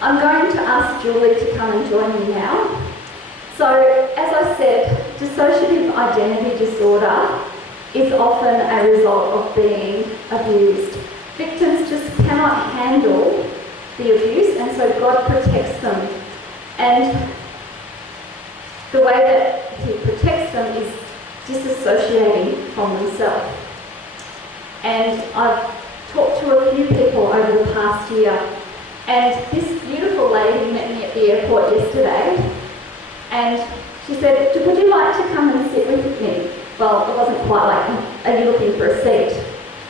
I'm going to ask Julie to come and join me now. So, as I said, dissociative identity disorder is often a result of being abused. Victims just cannot handle the abuse, and so God protects them. And the way that He protects them is disassociating from themselves. And I've talked to a few people over the past year, and this beautiful lady met me at the airport yesterday, and she said, "Would you like to come and sit with me?" Well, it wasn't quite like, "Are you looking for a seat?"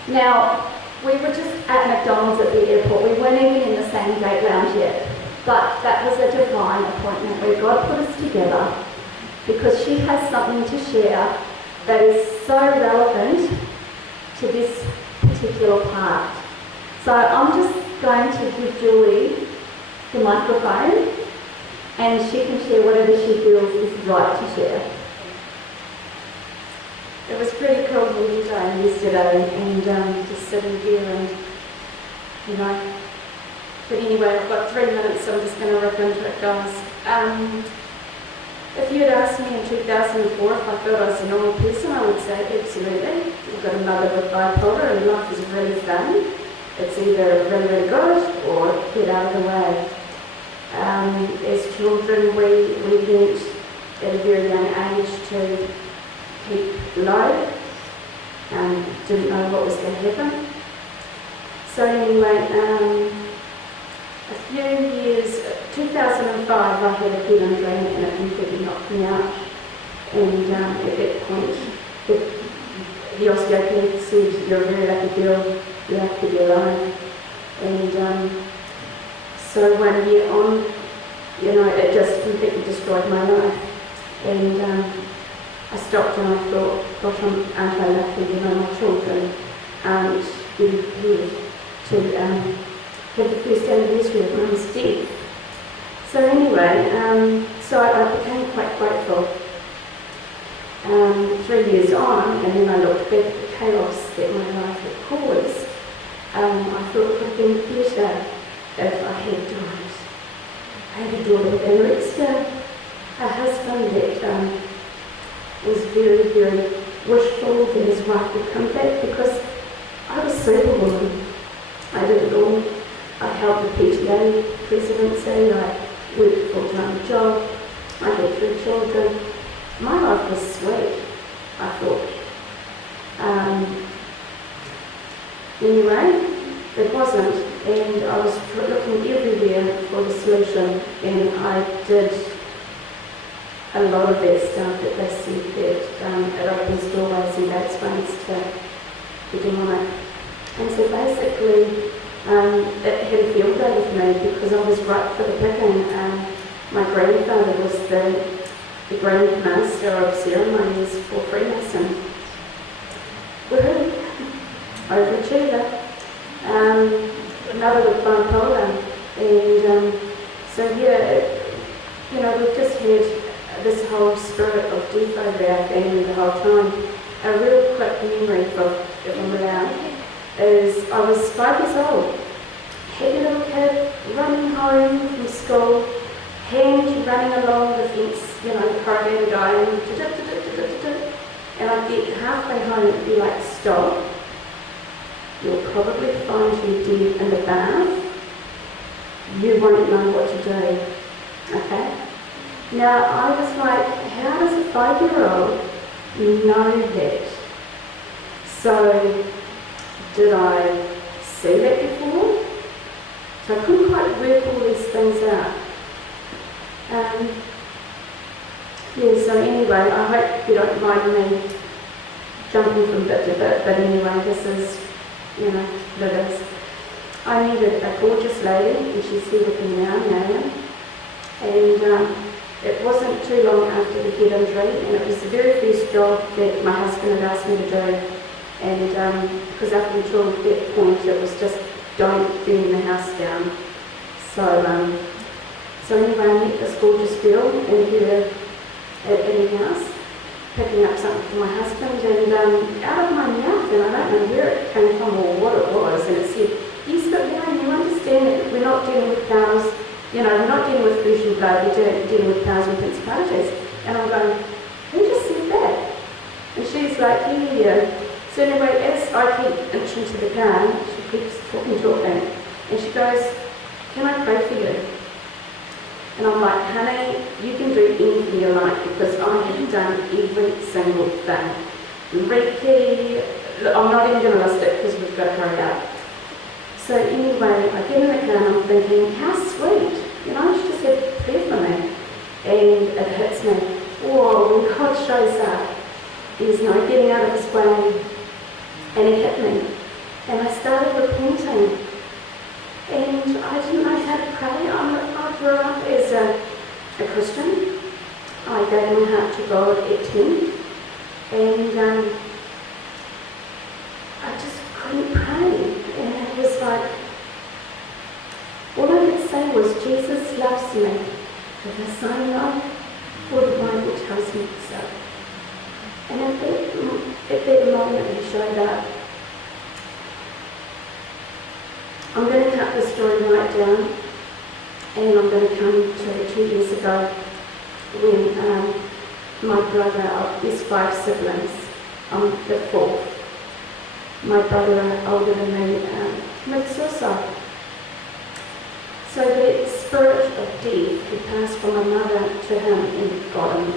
Now, we were just at McDonald's at the airport. We weren't even in the same gate lounge yet, but that was a divine appointment where God put us together, because she has something to share that is so relevant to this particular part. So I'm just going to give Julie the microphone, and she can share whatever she feels is right to share. It was pretty cool meeting time yesterday, and just sitting here and, you know. But anyway, I've got 3 minutes, so I'm just going to rip into it, guys. If you had asked me in 2004 if I thought I was a normal person, I would say absolutely. I've got a mother with bipolar, and life is really fun. It's either really, really good or get out of the way. As children, we learnt at a very young age to keep low, didn't know what was going to happen. So anyway, a few years, 2005, I had a head injury and it completely knocked me out. And at that point, the osteopath said, "You're a very lucky girl, you have to be alive." And so 1 year on, you know, it just completely destroyed my life. And I stopped and I thought, gosh, aren't I lucky, you know, my children aren't getting prepared to have the first anniversary of Mum's death. So anyway, so I became quite grateful. 3 years on, and then I looked back at the chaos that my life had caused. I thought it would have been better if I had died. I had a daughter with anorexia, a husband that was very, very wishful that his wife would come back, because I was superwoman. I did it all. I held the PTA presidency, I worked a full-time job, I had 3 children. My life was sweet, I thought. Anyway, it wasn't, and I was looking everywhere for the solution, and I did a lot of that stuff that they said that it opens doorways and gateways to the demonic. And so basically, it had a field day with me because I was right for the picking. My grandfather was the Grand Master of Ceremonies for Freemason. Woohoo! Overachiever. Another with bipolar. And so yeah, you know, we've just had this whole spirit of death over our family the whole time. A real quick memory, if I'm allowed, is I was 5 years old, happy little kid, running home from school, hand running along the fence, you know, the corrugated iron, and I'd get halfway home and be like, "Stop, you'll probably find you dead in the bath, you won't know what to do," okay? Now, I was like, how does a 5-year-old know that? So, did I see that before? So I couldn't quite work all these things out. So anyway, I hope you don't mind me jumping from bit to bit, but anyway, this is, you know, what it is. I needed a gorgeous lady, and she's here with me now, Naomi. And it wasn't too long after the head injury, and it was the very first job that my husband had asked me to do. And because up until that point, it was just, don't burn the house down. So anyway, I met this gorgeous girl in her house, picking up something for my husband, and out of my mouth, and I don't know where it came from or what it was, and it said, "Yes, but now you understand that we're not dealing with cows, You know, we're not dealing with flesh and blood, we're dealing with powers and principalities. And I'm going, who just said that? And she's like, yeah. So anyway, as I keep inching to the car, she keeps talking, and she goes, can I pray for you? And I'm like, honey, you can do anything you like because I have done every single thing. Reiki, I'm not even going to list it because we've got to hurry up. So anyway, I get in the car and I'm thinking, how sweet. You know, she just said, pray for me. And it hits me. Whoa, when God shows up, there's no getting out of his way. And it hit me. And I started repenting. And I didn't know how to pray. I grew up as a Christian. I gave my heart to God at 10. And I just couldn't pray. And it was like, all I could say was, Jesus loves me. Because I know, for the Bible tells me so. And at that moment he showed up. I'm going to cut the story right down, and I'm going to come to 2 years ago when my brother, there's 5 siblings, I'm the 4th. My brother, older than me, committed suicide. So the spirit of death had passed from my mother to him and got him.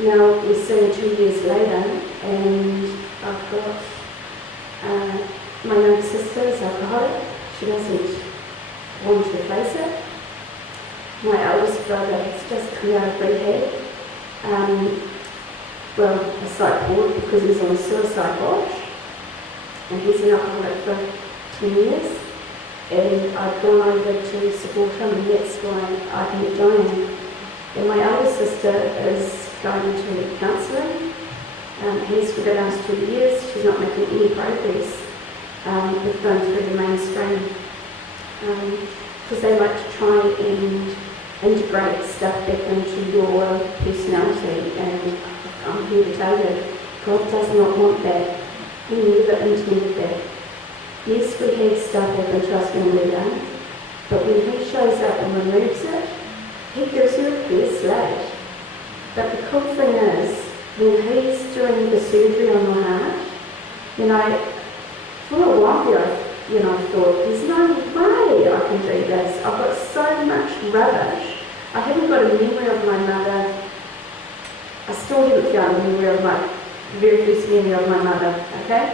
Now we're sitting 2 years later, and I've got my younger sister is alcoholic. She doesn't want to face it. My eldest brother has just come out of rehab. A psych ward because he's on suicide watch, and he's an alcoholic for 10 years. And I've gone over to support him, and that's why I can join him. And my elder sister is going to counselling. He's for the last 2 years. She's not making any progress with going through the mainstream because they like to try and integrate stuff back into your personality. And I'm here to tell you, God does not want that. He never intended that. Yes, we had stuff happen to us when we're young, but when he shows up and removes it, he gives you a clear slate. But the cool thing is, when he's doing the surgery on my heart, you know, for a while there, I thought, there's no way I can do this. I've got so much rubbish. I haven't got a memory of my mother. I still haven't found a memory of my very first memory of my mother, okay?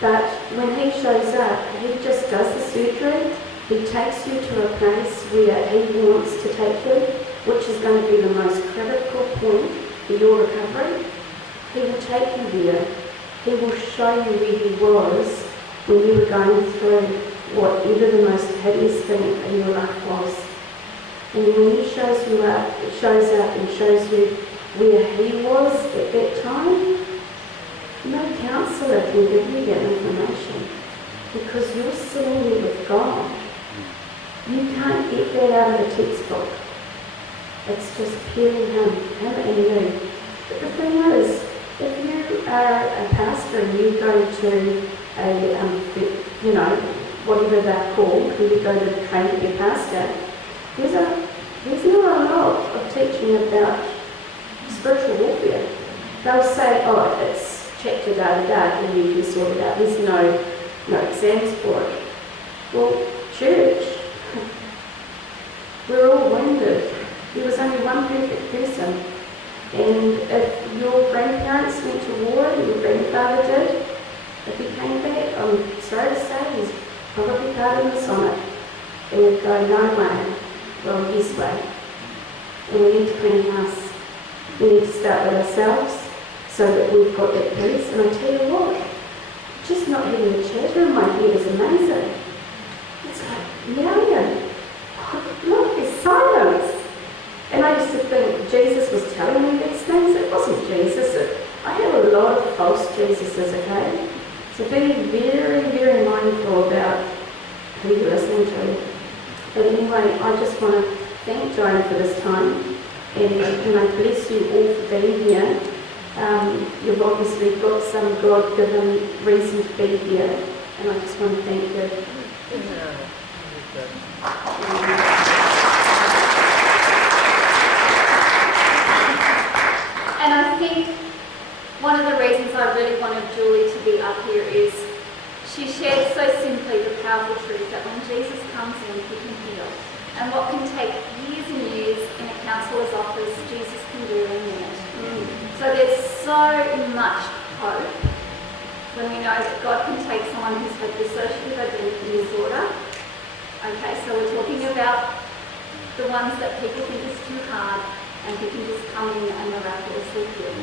But when he shows up, he just does the surgery. He takes you to a place where he wants to take you, which is going to be the most critical point for your recovery. He will take you there. He will show you where he was when you were going through whatever the most hideous thing in your life was. And when he shows up and shows you where he was at that time, no counsellor can give you that information because you're sitting there with God. You can't get that out of a textbook. It's just purely him and you. But the thing is, if you are a pastor and you go to a, whatever they're called, when you go to train to be a pastor, there's not a lot of teaching about spiritual warfare. They'll say, oh, it's chapter da-da-da, and you can sort it out. There's no exams for it. Well, church, we're all wounded. There was only one perfect person. And if your grandparents went to war, and your grandfather did, if he came back, I'm sorry to say, he's probably pardoned us on it. And we'd go, no way. Well, yes way. And we need to clean house. We need to start with ourselves so that we've got that peace. And I tell you what, just not having a chatter in my head is amazing. It's like, yeah. Look, there's silence. And I used to think Jesus was telling me these things. It wasn't Jesus. I have a lot of false Jesuses, okay? So be very, very mindful about who you're listening to. But anyway, I just want to thank Joan for this time. And I bless you all for being here. You've obviously got some God-given reason to be here. And I just want to thank you. And I think one of the reasons I really wanted Julie to be up here is she shared so simply the powerful truth that when Jesus comes in, he can heal. And what can take years and years in a counsellor's office, Jesus can do in a minute. So there's so much hope when we know that God can take someone who's had dissociative identity disorder. Okay, so we're talking about the ones that people think is too hard, and he can just come in and miraculously heal.